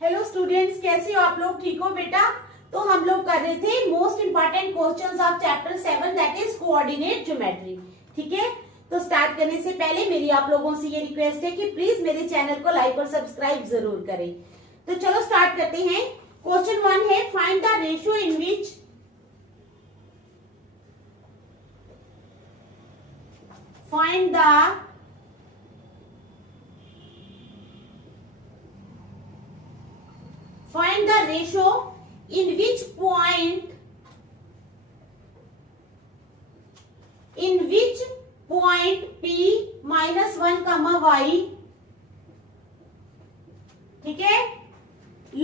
Hello students, कैसे हो आप लोग? ठीक हो बेटा? तो हम लोग कर रहे थे most important questions of chapter 7 that is coordinate geometry. ठीक है, तो स्टार्ट करने से पहले मेरी आप लोगों से ये रिक्वेस्ट है कि प्लीज मेरे चैनल को लाइक और सब्सक्राइब जरूर करें। तो चलो स्टार्ट करते हैं। क्वेश्चन 1 है, find the ratio in which find the ratio in which point p minus 1 comma y, ठीक है,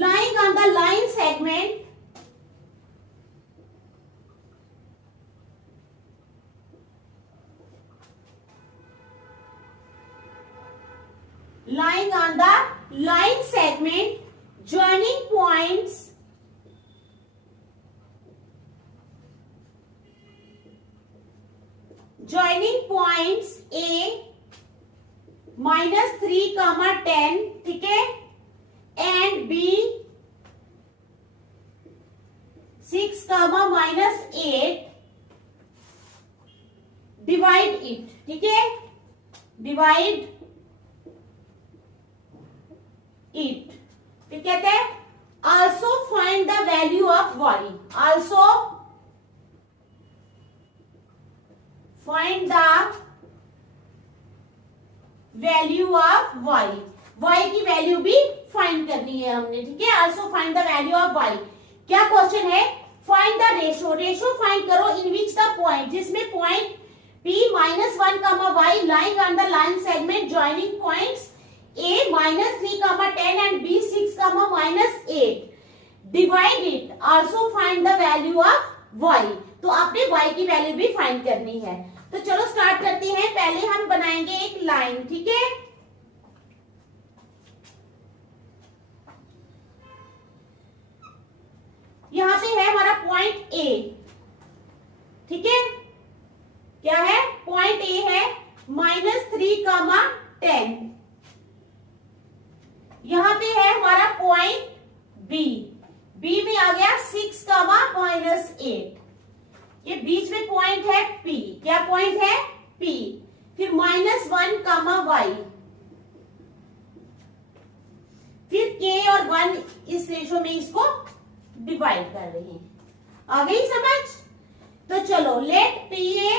lying on the line segment joining points A minus 3 comma 10, ठीक है, and B 6 comma minus 8, divide it, ठीक है, divide it, फिर कहते हैं also find the value of y, also find the value of y, y की value भी find करनी है हमने, ठीक है। also find the value of y, क्या क्वेश्चन है, find the ratio, ratio find करो in which the point, जिसमें point p minus 1 comma y lying on the line segment joining points A minus 3 comma 10 and B 6 comma minus 8, divide it, also find the value of y, तो आपने y की value भी find करनी है। तो चलो start करते हैं। पहले हम बनाएंगे एक लाइन, ठीक है, यहां पे है हमारा पॉइंट A, ठीक है, क्या है, पॉइंट A है -3, 10, यहां पे है हमारा पॉइंट बी में आ गया 6, -8, ये बीच में पॉइंट है P, क्या पॉइंट है P, फिर -1, y, फिर K और 1 इस रेशो में इसको डिवाइड कर रहे हैं। आ गई समझ? तो चलो late PA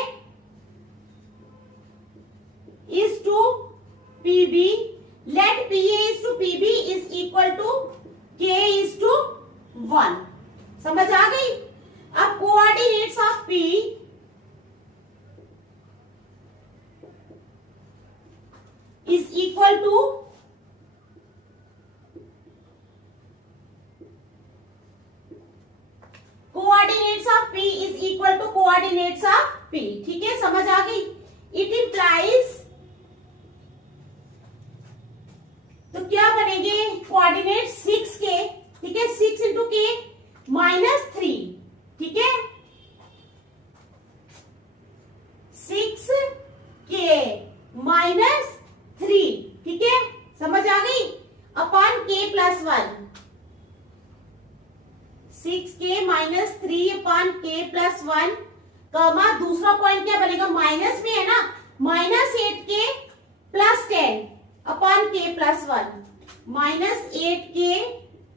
is to PB, let PA is to PB is equal to K is to 1, समझ आ गई? अब coordinates of P is equal to coordinates of P is equal to coordinates of P, ठीक है, समझ आ गई? It implies, तो क्या बनेंगे कोऑर्डिनेट 6K, ठीक है, 6 इंटू K -3, ठीक है, 6K -3, ठीक है, समझ आ गई, upon K + 1, 6K -3 upon K + 1, कमा दूसरा पॉइंट क्या बनेगा, माइनस में है ना, -8K + 10 upon K + 1, -8K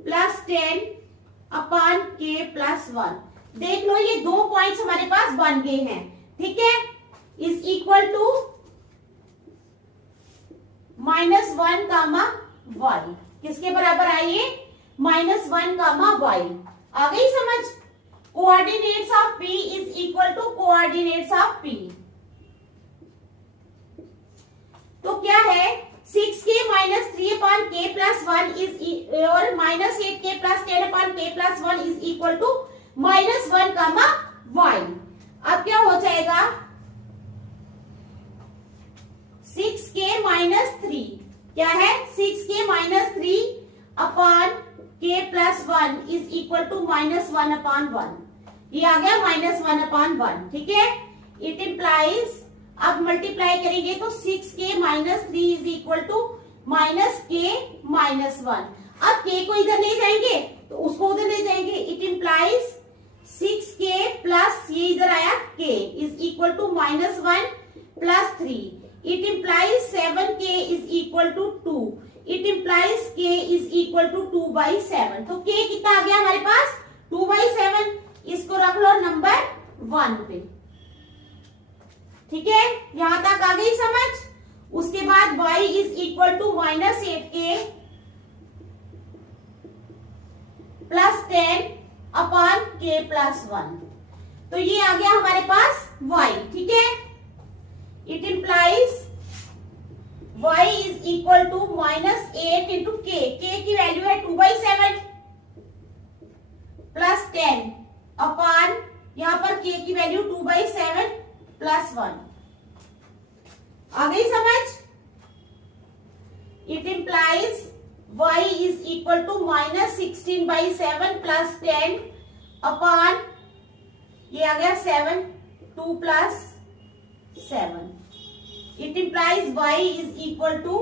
+ 10 upon K + 1, देख लो ये दो पॉइंट्स हमारे पास बन गए हैं, ठीक है, इज इक्वल टू -1, y, किसके बराबर आई है, -1, y, आ गई समझ? Coordinates of P is equal to coordinates of P, तो क्या है, 6K -3 अपॉन K + 1 इज और -8K + 10 upon K + 1 is equal to -1, y। अब क्या हो जाएगा, 6K -3, क्या है, 6K -3 upon K + 1 is equal to -1/1, ये आ गया -1/1, ठीक है, इट इंप्लाइज, अब मल्टीप्लाई करेंगे तो 6K - 3 is equal to -K - 1। अब k को इधर ले जाएंगे तो उसको उधर ले जाएंगे. इट इंप्लाइज 6k प्लस ये इधर आया k is equal to -1 plus 3. It implies 7k is equal to 2. It implies k is equal to 2/7. तो k कितना आ गया हमारे पास 2/7. इसको रख लो नंबर 1 पे. ठीक है, यहां तक आ गई समझ. उसके बाद y is equal to -8k plus 10 upon k plus 1. तो ये आ गया हमारे पास y. ठीक है, it implies y is equal to -8 into k. k की वैल्यू है 2/7 प्लस 10 अपॉन यहां पर k की वैल्यू 2/7 प्लस 1. आ गई समझ. It implies y is equal to -16/7 plus 10 upon ये आ गया 7 2 plus 7. It implies y is equal to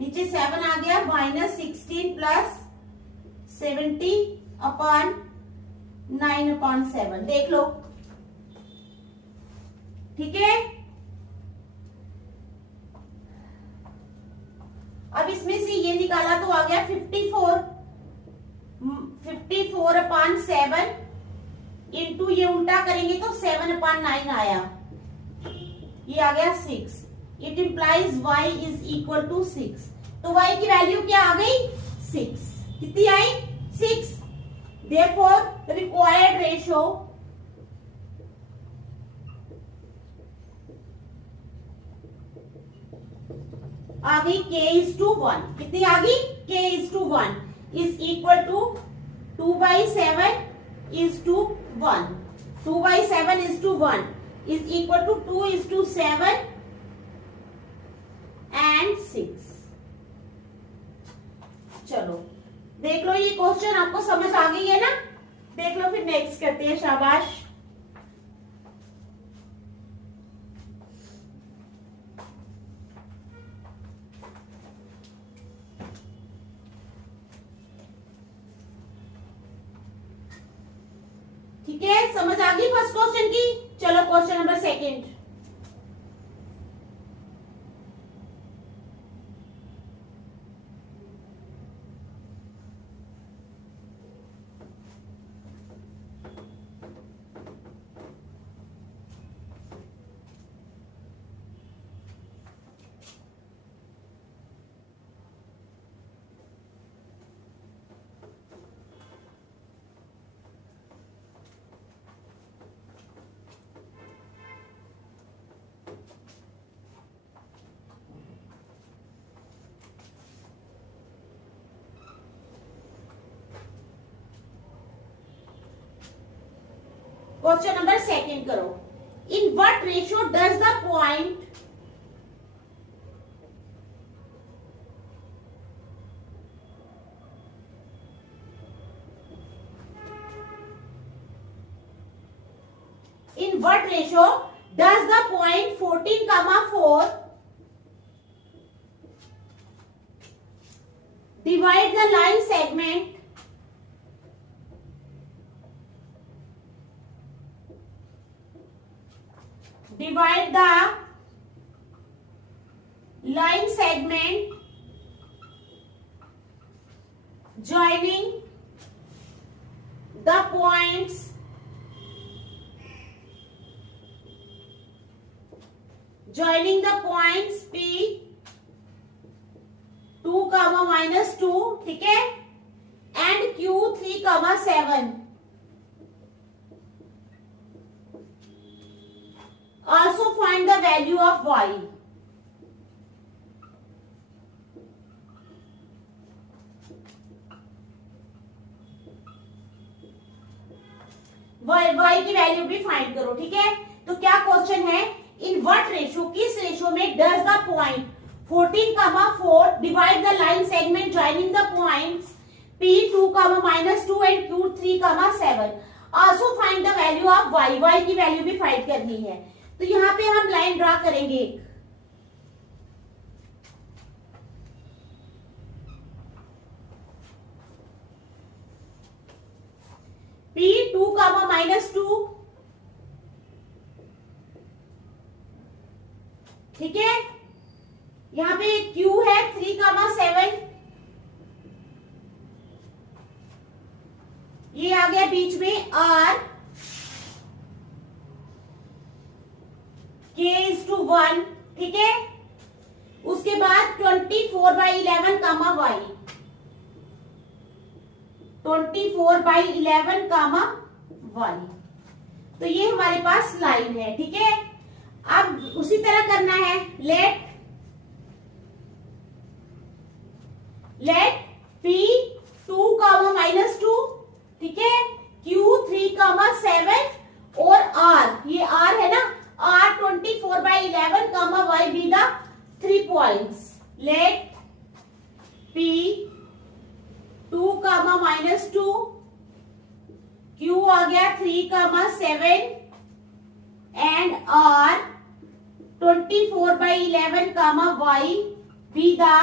नीचे 7 आ गया -16 प्लस 70 अपॉन 9/7. देख लो. ठीक है, अब इसमें से ये निकाला तो आ गया 54/7 इंटू ये उल्टा करेंगे तो 7/9 आया. ये आ गया 6. It implies y is equal to 6. तो y की वैल्यू क्या आ गई 6. कितनी आई 6. देयरफॉर रिक्वायर्ड रेशो आ गई k इज टू 1. कितनी आ गई k is to 1 is equal to 2/7 is to 1. 2/7 is to 1 is equal to 2 is to 7 and 6. चलो देख लो, ये क्वेश्चन आपको समझ आ गई है ना. देख लो, फिर नेक्स्ट करते हैं. शाबाश. ठीक है, समझ आ गई फर्स्ट क्वेश्चन की. चलो question number second. Question number second करो. In what ratio does the point in what ratio does the point 14,4 divide the line segment joining the points P 2, -2. ठीक है, and Q 3, 7. Also find the value of y. y की value भी find करो. ठीक है, तो क्या question है. इन व्हाट रेशियो, किस रेशियो में does the point 14, 4 divide the line segment joining the points P 2, -2 and Q 3, 7. Also find the value of y की वैल्यू भी फाइंड करनी है. तो यहाँ पे हम लाइन ड्रा करेंगे. P 2 कामा -2, ठीक है। यहाँ पे Q है 3 कामा 7, ये आ गया बीच में R, K is to 1, ठीक है। उसके बाद 24/11 कामा Y, 24/11 कामा Y, तो ये हमारे पास लाइन है, ठीक है। अब उसी तरह करना है, लेट P 2 कामा -2, ठीक है, Q 3 कामा 7 और R, ये R है ना, R 24/11 comma Y be the 3 points. Let P 2 comma -2, Q आ गया 3 comma 7 and R 24/11 comma Y be the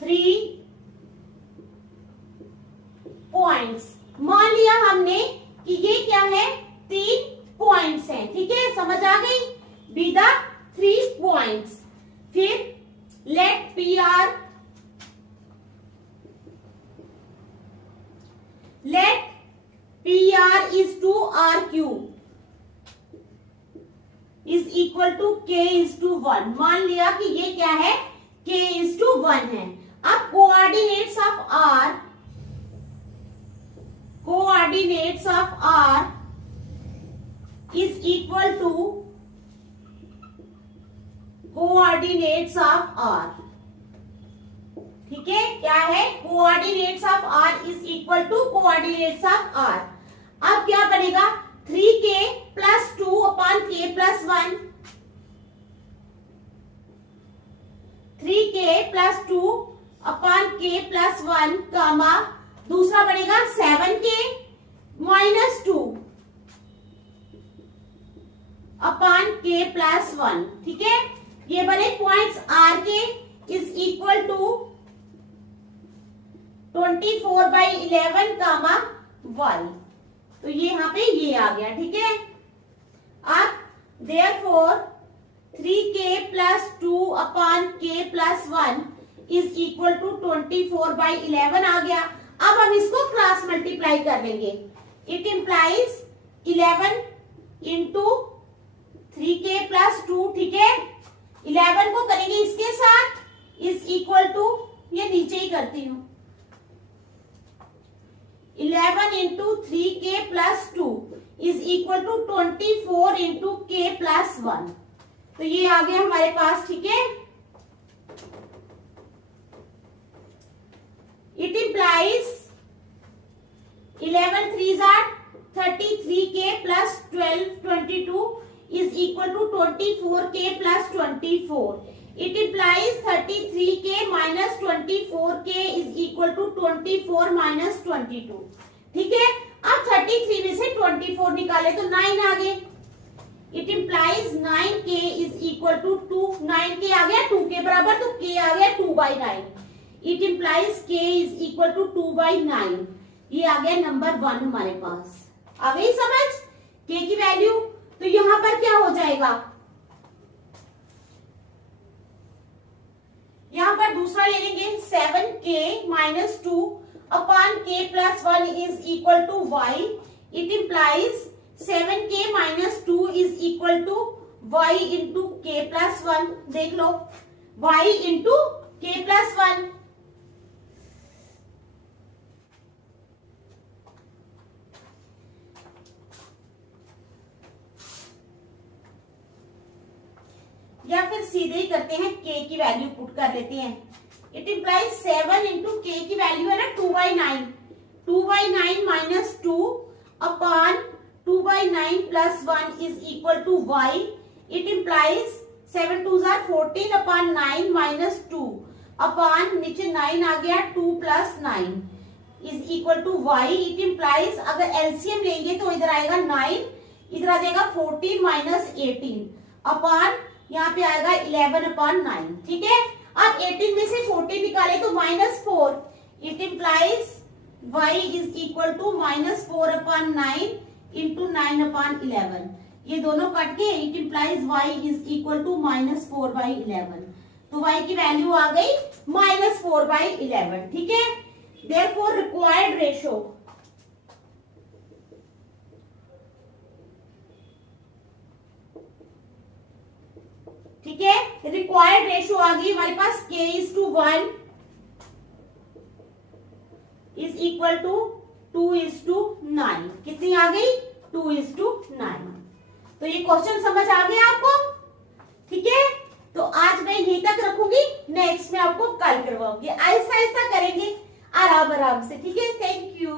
3 points. मान लिया हमने कि ये क्या है, 3 पॉइंट्स हैं, ठीक है, समझ आ गई, बी द 3 पॉइंट्स। फिर let P R is to R Q is equal to K is to 1। मान लिया कि ये क्या है, के इज टू 1 है। अब coordinates of R is equal to coordinates of R, ठीक है, क्या है, coordinates of R is equal to coordinates of R। अब क्या बनेगा, 3k plus 2 upon k plus 1, 3k plus 2 upon k plus 1 कामा दूसरा बनेगा 7k minus 2 upon k plus 1, ठीक है। ये बने पॉइंट्स R के is equal to 24/11 comma Y, तो ये यहाँ पे ये आ गया, ठीक है। अब therefore 3k plus 2 upon k plus 1 is equal to 24/11 आ गया। अब हम इसको क्रॉस मल्टीप्लाई कर लेंगे, it implies 11 into 3k plus 2, ठीक है। 11 को करेंगे इसके साथ इज इक्वल टू, ये नीचे ही करती हूं, 11 into 3k plus 2 is equal to 24 into k plus 1, तो ये आ गया हमारे पास, ठीक है। It implies 11 3s are 33k plus 12 22 is equal to 24k plus 24. It implies 33k minus 24k is equal to 24 minus 22. ठीक है, अब 33 में से 24 निकाले तो 9 आ गए। It implies 9k is equal to 2, 9k आ गया 2 के बराबर, तो k आ गया 2/9। It implies k is equal to 2/9। ये आ गया नंबर 1 हमारे पास। आ गई समझ k की वैल्यू, तो यहां पर क्या हो जाएगा, यहां पर दूसरा ले लेंगे 7k minus 2 upon k plus 1 is equal to y। It implies 7k minus 2 is equal to y into k plus 1। देख लो, y into k plus 1, या फिर सीधे ही करते हैं, k की वैल्यू पुट कर लेते हैं। इट इम्प्लाइज 7 इंटू k की वैल्यू है ना 2/9, 2/9 minus 2 upon 2/9 plus 1 is equal to y। It implies 7 2s are 14 upon 9 minus 2 upon नीचे 9 आ गया 2 plus 9 is equal to y। It implies अगर एलसीएम लेंगे तो इधर आएगा 9, इधर आ जाएगा 14 माइनस 18 अपॉन यहाँ पे आएगा 11 अपॉन 9, ठीक है। अब 18 में से 14 निकाले तो -4। It implies y is equal to -4/9 into 9/11। ये दोनों कट के it implies y is equal to -4/11। तो y की वैल्यू आ गई -4/11। ठीक है, देयरफॉर रिक्वायर्ड रेशो, ठीक है, रिक्वायर्ड रेशो आ गई हमारे पास k:1 इज इक्वल टू 2:9। कितनी आ गई? 2:9। तो ये क्वेश्चन समझ आ गया आपको? ठीक है, तो आज मैं यहीं तक रखूंगी, नेक्स्ट में आपको कल करवाऊंगी। ऐसा ऐसा करेंगे आराम आराम से। ठीक है, थैंक यू।